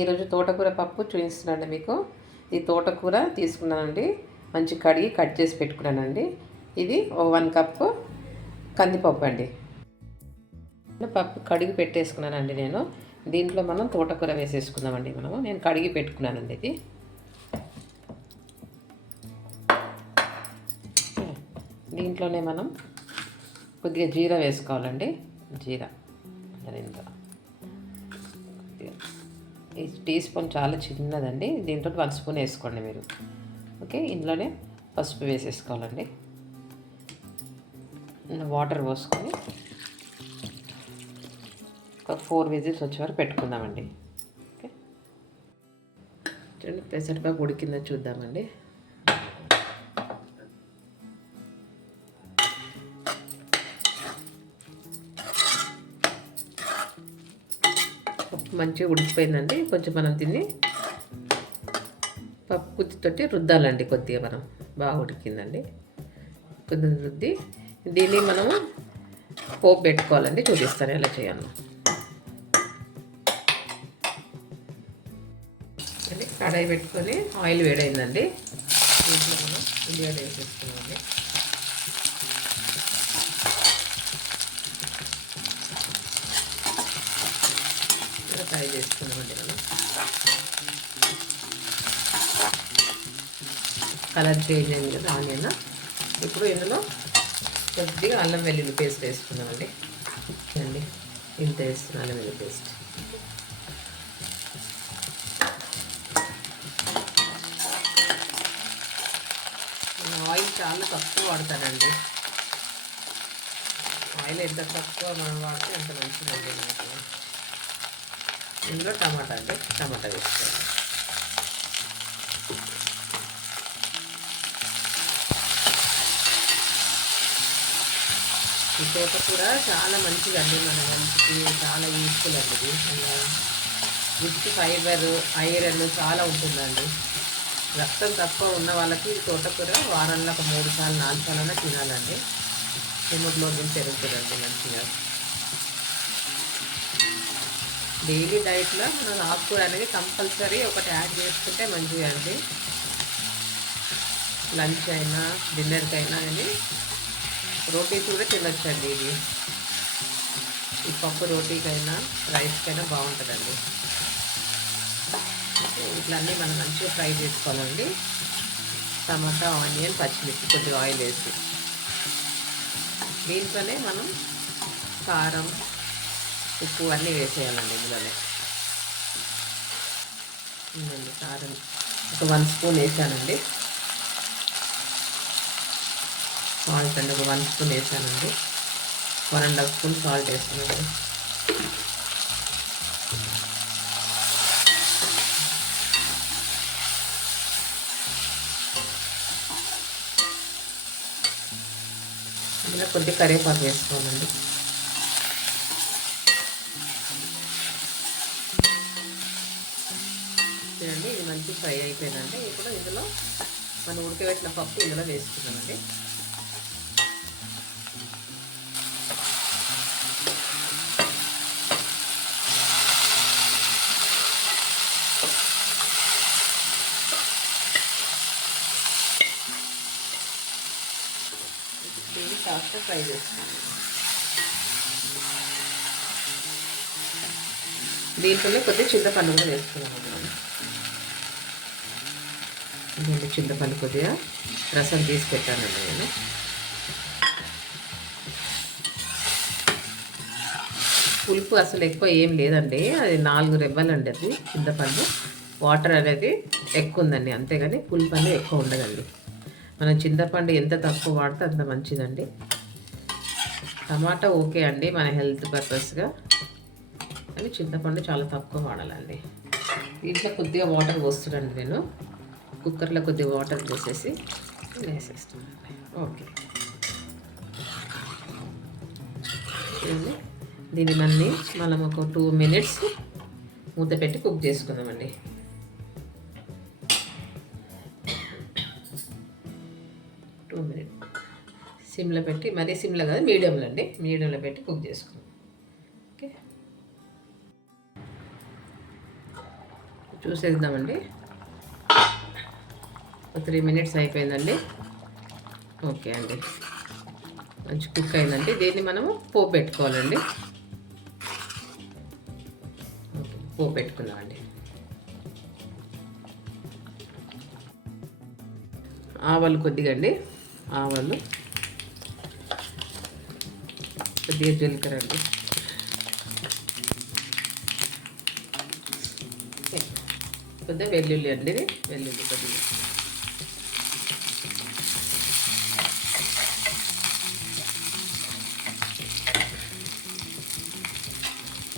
ఈరోజు తోటకూర పప్పు చూపిస్తున్నానండి మీకు. ఈ తోటకూర తీసుకున్నానండి, మంచి కడిగి కట్ చేసి పెట్టుకున్నానండి. ఇది 1 కప్పు కందిపప్పు అండి. పప్పు కడిగి పెట్టేసుకున్నానండి నేను. దీంట్లో మనం తోటకూర వేసేసుకుందామండి. నేను కడిగి పెట్టుకున్నానండి ఇది. దీంట్లోనే మనం కొద్దిగా జీరా వేసుకోవాలండి. జీరా ఇంత ఈ టీ స్పూన్ చాలా చిన్నదండి. దీంట్లో 1 స్పూన్ వేసుకోండి మీరు. ఓకే, ఇందులోనే పసుపు వేసేసుకోవాలండి. వాటర్ పోసుకొని ఒక 4 విజిల్స్ వచ్చే వరకు పెట్టుకుందామండి. ఓకే, చూడండి పెసరపప్పు ఉడికిందో చూద్దామండి. పప్పు మంచిగా ఉడికిపోయిందండి. కొంచెం మనం దీన్ని పప్పు కుత్తితోటి రుద్దాలండి. కొద్దిగా మనం బాగా ఉడికిందండి. కొద్దిగా రుద్ది దీన్ని మనము పోపు పెట్టుకోవాలండి. చూపిస్తాను ఎలా చేయాలి. కడాయి పెట్టుకొని ఆయిల్ వేడైందండి. దీంట్లో మనం ఉల్లిగడ్డ వేసేసుకున్నామండి. ఫ్రై చేసుకున్నామండి. మనం కలర్ చేంజ్ అయింది కదా ఆనియన్. ఇప్పుడు ఇందులో కొద్దిగా అల్లం వెల్లుల్లి పేస్ట్ వేసుకున్నామండి. అండి ఇంత వేస్తున్నాం అల్లం వెల్లుల్లి పేస్ట్. ఆయిల్ చాలా తక్కువ వాడతానండి. ఆయిల్ ఎంత తక్కువ మనం వాడితే అంత మంచిదండి మనకు. ఇందులో టమాటా వేసుకోవాలి. ఈ తోటకూర చాలా మంచిదండి, మన హెల్త్కి చాలా యూస్ఫుల్ అండి. ఇది వీటికి ఫైబర్, ఐరన్ చాలా ఉంటుందండి. రక్తం తక్కువ ఉన్న వాళ్ళకి ఈ తోటకూర వారంలో ఒక 3 సార్లు 4 సార్లు తినాలండి. హిమోగ్లోబిన్ పెరుగుతుందండి మంచిగా. డైలీ డైట్లో మనం ఆకుకూర అనేది కంపల్సరీ ఒకటి యాడ్ చేసుకుంటే మంచిగా అండి. లంచ్ అయినా డిన్నర్కైనా కానీ రోటీ కూడా తినొచ్చండి. ఇది ఈ పప్పు రోటీకైనా రైస్కైనా బాగుంటుందండి. ఇట్లన్నీ మనం మంచిగా ఫ్రై చేసుకోవాలండి. టమాటా, ఆనియన్, పచ్చిమిర్చి, కొద్దిగా ఆయిల్ వేసి దీంట్లోనే మనం కారం, ఉప్పు అన్నీ వేసేయాలండి. ఇందులోనే కారం ఒక 1 స్పూన్ వేసానండి. సాల్ట్ అండి ఒక 1 స్పూన్ వేసానండి. 1.5 స్పూన్ సాల్ట్ వేసానండి. ఇందులో కొద్దిగా కరివేపాకు వేసుకోవాలండి. చూడండి ఇది మంచి ఫ్రై అయిపోయిందండి. ఇప్పుడు ఇందులో మనం ఉడకబెట్టిన పప్పు ఇందులో వేసుకున్నామండి. దీన్ని కాస్త ఫ్రై చేసుకున్నాం. దీంట్లోనే కొద్దిగా చింతపండు కూడా వేసుకున్నాము. ఇదండి చింతపండు కొద్దిగా రసం తీసి పెట్టానండి నేను. పులుపు అసలు ఎక్కువ ఏం లేదండి. అది 4 రెబ్బలండి. అది చింతపండు వాటర్ అనేది ఎక్కువ ఉందండి, అంతేగాని పులుపు అనేది ఎక్కువ ఉండదండి. మనం చింతపండు ఎంత తక్కువ వాడితే అంత మంచిదండి. టమాటా ఓకే అండి మన హెల్త్ పర్పస్గా, కానీ చింతపండు చాలా తక్కువ వాడాలండి. దీంట్లో కొద్దిగా వాటర్ పోస్తున్నాను నేను. కుక్కర్లో కొద్దిగా వాటర్ పోసేసి వేసేస్తున్నాను. ఓకే, దీన్ని మనం ఒక 2 మినిట్స్ మూత పెట్టి కుక్ చేసుకుందామండి. సిమ్లో పెట్టి, మరీ సిమ్లో కాదు మీడియంలో అండి, మీడియంలో పెట్టి కుక్ చేసుకుందాం. ఓకే, చూసేద్దామండి. 3 మినిట్స్ అయిపోయిందండి. ఓకే అండి, మంచి కుక్ అయిందండి. దీన్ని మనము పోపు పెట్టుకోవాలండి. పోపు పెట్టుకుందామండి. ఆవాలు కొద్దిగా అండి, ఆవాలు కొద్దిగా, జీలకర్ర అండి, కొద్దిగా వెల్లుల్లి అండి, వెల్లుల్లి కొద్దిగా,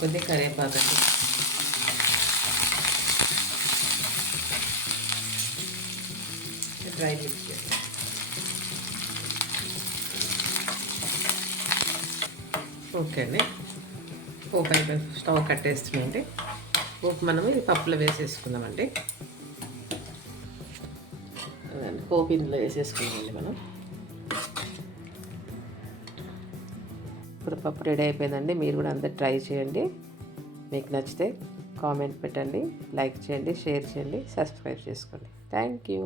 కొద్దిగా కరివేపాకు అండి, డ్రై మిర్చి, ఓకే అండి. పోపు అయిపోయి స్టవ్ కట్టేస్తున్నామండి. పోపు మనం ఇది పప్పులో వేసేసుకుందామండి. అదండి, పోపు ఇందులో వేసేసుకుందామండి మనం. ఇప్పుడు పప్పు రెడీ అయిపోయిందండి. మీరు కూడా అందరు ట్రై చేయండి. మీకు నచ్చితే కామెంట్ పెట్టండి, లైక్ చేయండి, షేర్ చేయండి, సబ్స్క్రైబ్ చేసుకోండి. Thank you.